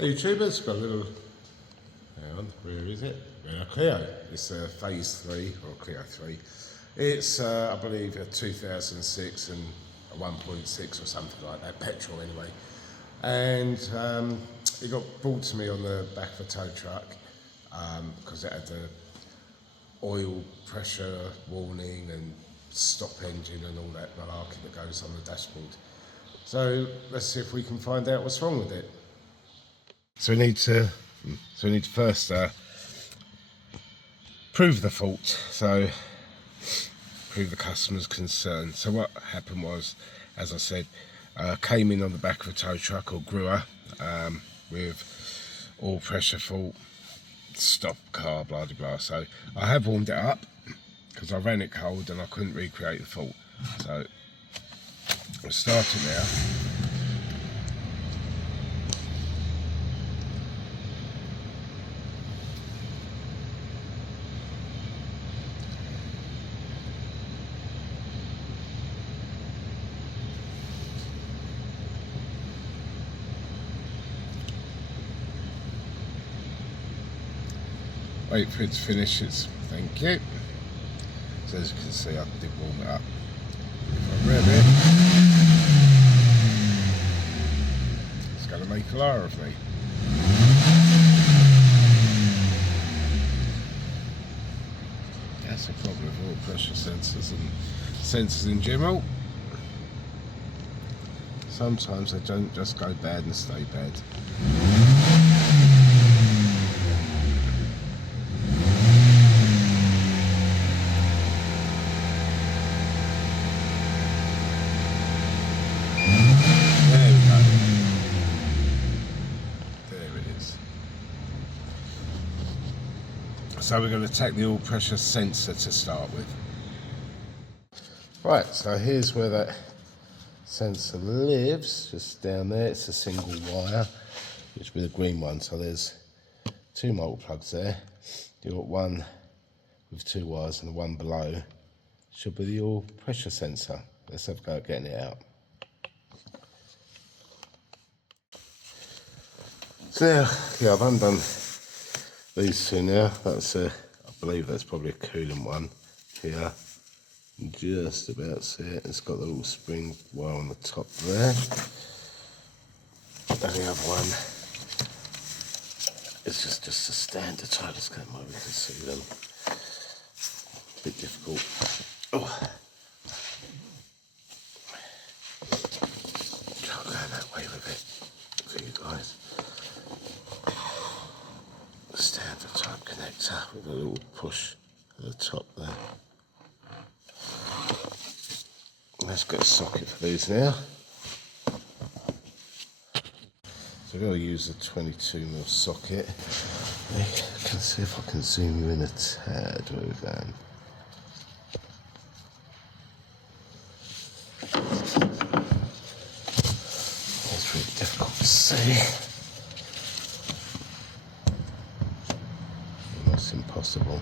YouTubers, got a little, hang on, where is it? Clio. It's a Phase 3, or Clio 3. It's, I believe, a 2006 and a 1.6 or something like that, petrol anyway. And it got brought to me on the back of a tow truck because it had the oil pressure warning and stop engine and all that malarkey that goes on the dashboard. So let's see if we can find out what's wrong with it. So we need to first prove the fault. So prove the customer's concern. So what happened was, as I said, came in on the back of a tow truck or grewer with oil pressure fault, stop car, blah blah blah. So I have warmed it up because I ran it cold and I couldn't recreate the fault. So we'll start it now. Wait for it to finish its, thank you. So as you can see, I did warm it up. If I rev it, it's going to make a liar of me. That's a problem with oil pressure sensors and sensors in general. Sometimes they don't just go bad and stay bad. So we're going to take the oil pressure sensor to start with. Right, so here's where that sensor lives, just down there. It's a single wire, which will be the green one. So there's two multi plugs there. You've got one with two wires and the one below should be the oil pressure sensor. Let's have a go at getting it out. So now, yeah, I've undone these two now. That's I believe that's probably a coolant one here. Just about see it. It's got the little spring wire on the top there. And the other one is just a standard. Try to get them over, you can see them. A bit difficult. Oh. Can't go that way with it for you guys. Standard type connector with a little push at the top there. Let's get a socket for these now. So we're going to use a 22mm socket. I can see if I can zoom you in a tad where we're going. It's really difficult to see. Impossible.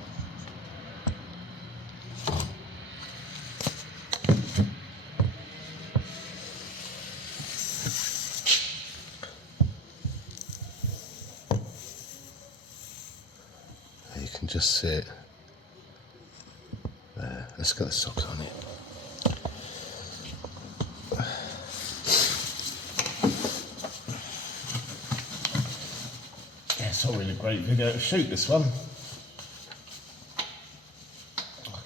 You can just see it there. Let's get the socket on it. Yeah, it's not really a great video to shoot this one.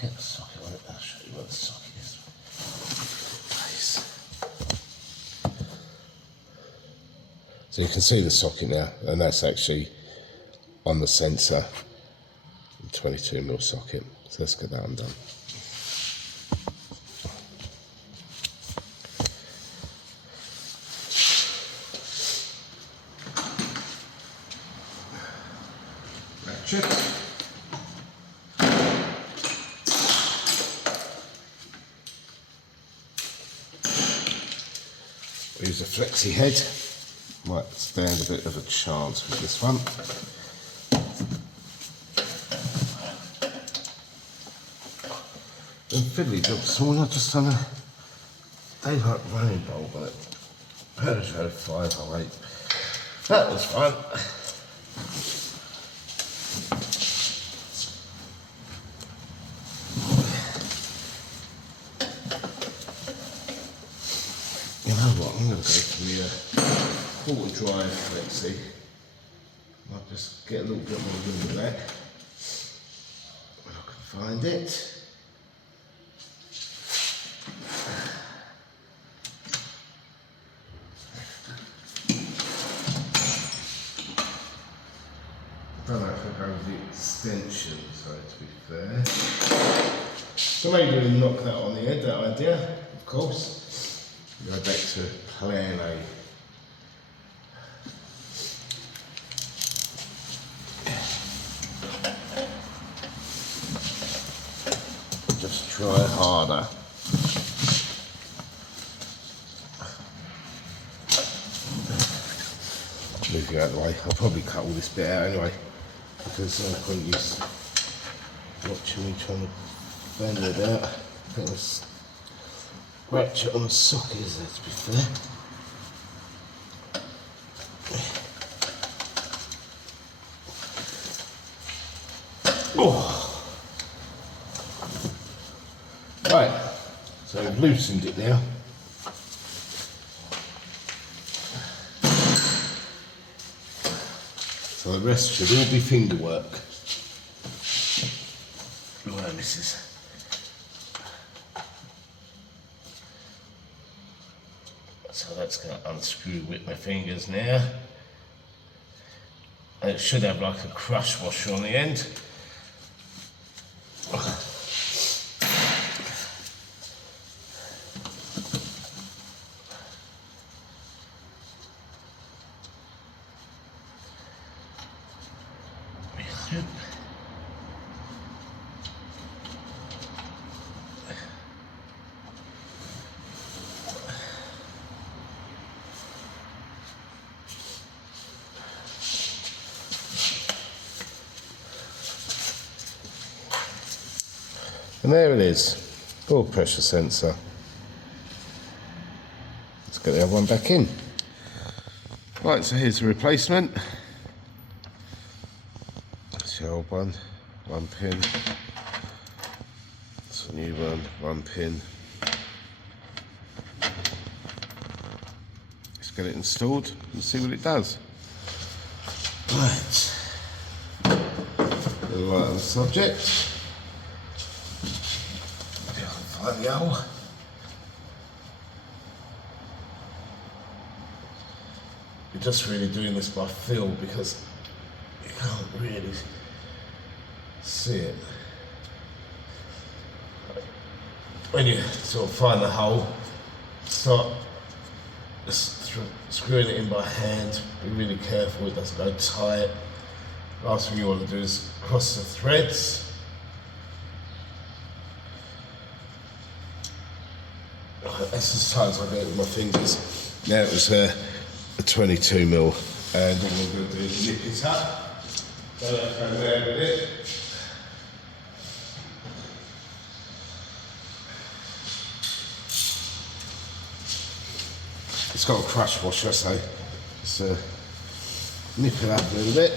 Get the socket on it, I'll show you where the socket is. So you can see the socket now, and that's actually on the sensor, the 22mm socket. So let's get that undone. Ratchet. Use a flexi head. Might stand a bit of a chance with this one. And fiddly job this morning, I've just done a daylight running bulb on it. Peugeot 508. That was fun. You know what, I'm going to go for the quarter drive flexi. I'll just get a little bit more room with that. If I can find it. I don't know if I go with the extension, so to be fair. So maybe we'll knock that on the head, that idea, of course. Go back to plan A. Just try harder. Move you out of the way. I'll probably cut all this bit out anyway, because I couldn't use watching me trying to bend it out. I think there's ratchet on the socket, is there, to be fair? Oh. Right, so I've loosened it now. So the rest should all be finger work. Right, missus. So that's going to unscrew with my fingers now. And it should have like a crush washer on the end. And there it is, oil pressure sensor. Let's get the other one back in. Right, so here's the replacement. That's the old one, 1 pin. It's a new one, 1 pin. Let's get it installed and see what it does. Right, right on the subject. Find the hole. You're just really doing this by feel because you can't really see it. When you sort of find the hole, start screwing it in by hand. Be really careful it doesn't go tight. Last thing you want to do is cross the threads. That's as tight as I get it with my fingers. Now it was a 22mm, and all I'm going to do is nip it up. So let's go there with it. It's got a crush washer, so just nip it up a little bit.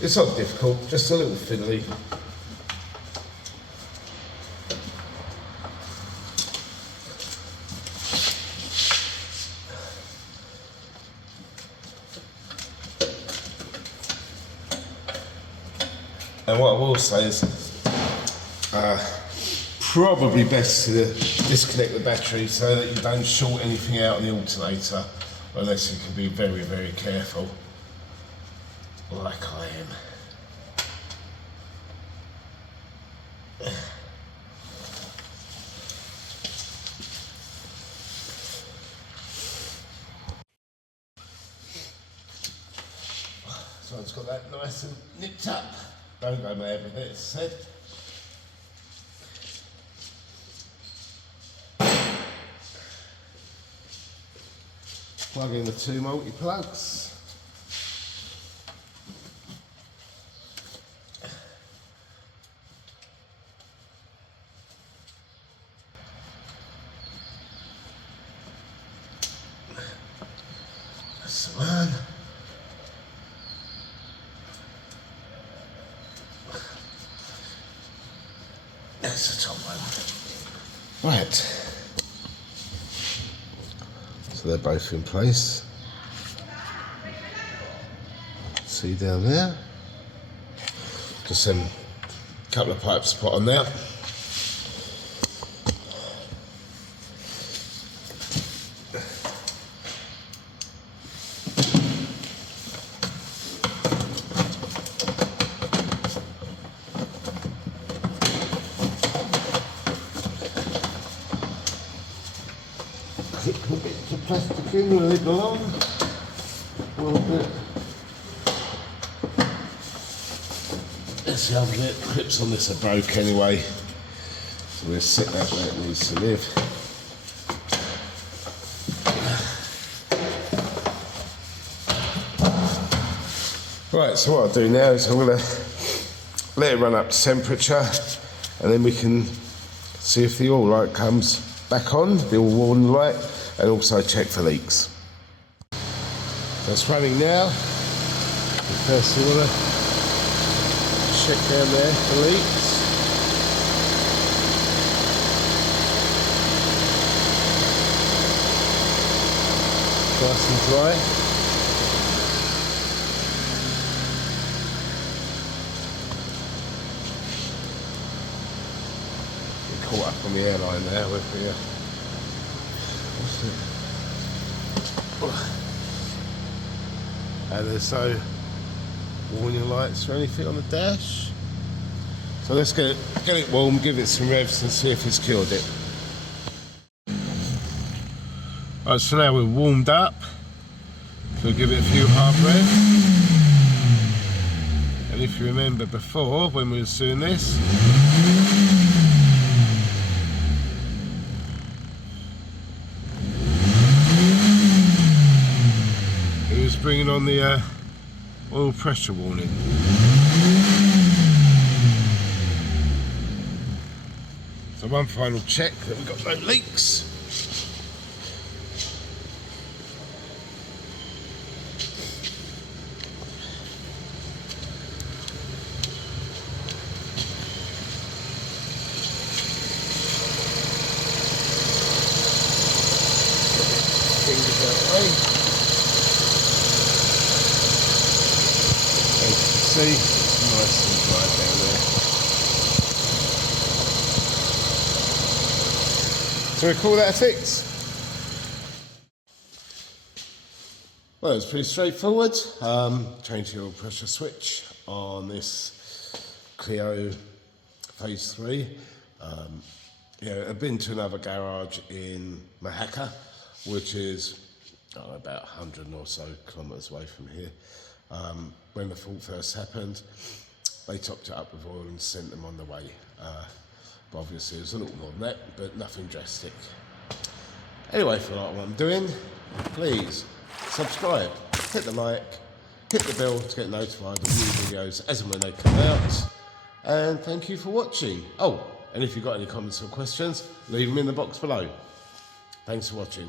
It's not difficult, just a little fiddly. And what I will say is, probably best to disconnect the battery so that you don't short anything out on the alternator, unless you can be very, very careful, like I am. So it's got that nice and nipped up. Don't go mad with it, as I said. plug in the 2 multi-plugs. That's the one. That's the top one. Right. So they're both in place. See down there? Just a couple of pipes to put on there. Put bits of plastic in where they belong. A little bit. That's the other bit. Clips on this are broke anyway, so we'll sit that where it needs to live. Right, so what I'll do now is I'm going to let it run up to temperature, and then we can see if the oil light comes back on, the oil warning light, and also check for leaks. So it's running now. First we want to check down there for leaks. Nice and dry. Caught up on the airline there with the and there's no warning lights or anything on the dash. So let's get it warm, give it some revs and see if it's cured it. Right, so now we're warmed up. We'll give it a few half revs. And if you remember before when we were doing this, bringing on the oil pressure warning. So one final check that we've got no leaks. Fingers out the way. See, nice and dry down there. So we call that a fix. Well, it's pretty straightforward. Change the oil pressure switch on this Clio Phase 3. Yeah, I've been to another garage in Mahaka, which is about 100 or so kilometres away from here. When the fault first happened, they topped it up with oil and sent them on the way. But obviously it was a little more than that, but nothing drastic. Anyway, if you like what I'm doing, please subscribe, hit the like, hit the bell to get notified of new videos as and when they come out. And thank you for watching. Oh, and if you've got any comments or questions, leave them in the box below. Thanks for watching.